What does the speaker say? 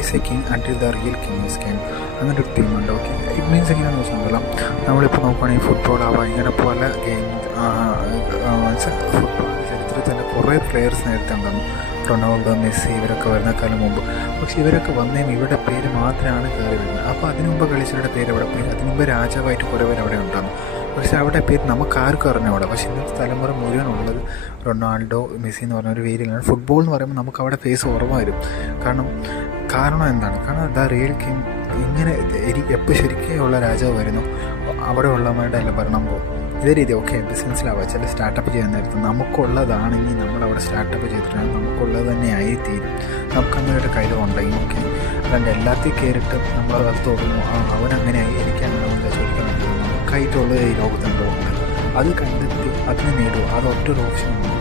Is A king until the real king is king. അങ്ങനെ ഒരു തീമുണ്ട്. Okay, it means എങ്ങനെയാണെന്ന് വെച്ചിട്ടുണ്ടല്ലോ, നമ്മളിപ്പോൾ നോക്കുകയാണെങ്കിൽ ഫുട്ബോൾ ആവാം, ഇങ്ങനെ പല ഗെയിം ഫുട്ബോൾ ചരിത്രത്തിൽ തന്നെ കുറേ പ്ലെയേഴ്സ് നേരത്തെ ഉണ്ടാകും. റൊണാൾഡോ, മെസ്സി ഇവരൊക്കെ വരുന്നേക്കാളും മുമ്പ്. പക്ഷേ ഇവരൊക്കെ വന്നേയും ഇവരുടെ പേര് മാത്രമാണ് കയറി വരുന്നത്. അപ്പോൾ അതിനു മുമ്പ് കളിച്ചവരുടെ പേര് അവിടെ പോയി, അതിനു മുമ്പ് രാജാവായിട്ട് കുറേ പേര് അവിടെ ഉണ്ടാകും. പക്ഷേ അവിടെ പേര് നമുക്കാർക്കും അറിഞ്ഞൂടെ. പക്ഷേ ഇന്നത്തെ തലമുറ മുഴുവനുള്ളത് റൊണാൾഡോ, മെസ്സി എന്ന് പറഞ്ഞ ഒരു പേരിലാണ്. ഫുട്ബോൾ എന്ന് പറയുമ്പോൾ നമുക്ക് അവിടെ ഫേസ് ഓർമ്മ വരും. കാരണം എന്താണ്? കാരണം ദ റിയൽ കിങ് ഇങ്ങനെ എപ്പോൾ ശരിക്കുള്ള രാജാവ് വരുന്നു അവിടെ ഉള്ളവരുടെ എല്ലാം ഭരണം പോകും. ഇതേ രീതി. ഓക്കെ, ബിസിനസ്സിലാവുക, ചില സ്റ്റാർട്ടപ്പ് ചെയ്യാൻ നേരത്ത് നമുക്കുള്ളതാണെങ്കിൽ നമ്മളവിടെ സ്റ്റാർട്ടപ്പ് ചെയ്തിട്ടുണ്ടെങ്കിൽ നമുക്കുള്ളത് തന്നെ ആയിത്തീരും. നമുക്കങ്ങനെ ഒരു കഴിവുണ്ടെങ്കിൽ. ഓക്കെ, അല്ലാണ്ട് എല്ലാத்தைയും കയറിയിട്ട് നമ്മളത് തുടങ്ങും, അവനങ്ങനെയായി എനിക്കങ്ങനെ ചോദിക്കാൻ പറ്റും. നമുക്കായിട്ടുള്ളത് ഈ ലോകത്തുണ്ടോ അത് കണ്ടെത്തി അതിനെ നേടുക. അത് ഒറ്റൊരു ഓപ്ഷൻ നമുക്ക്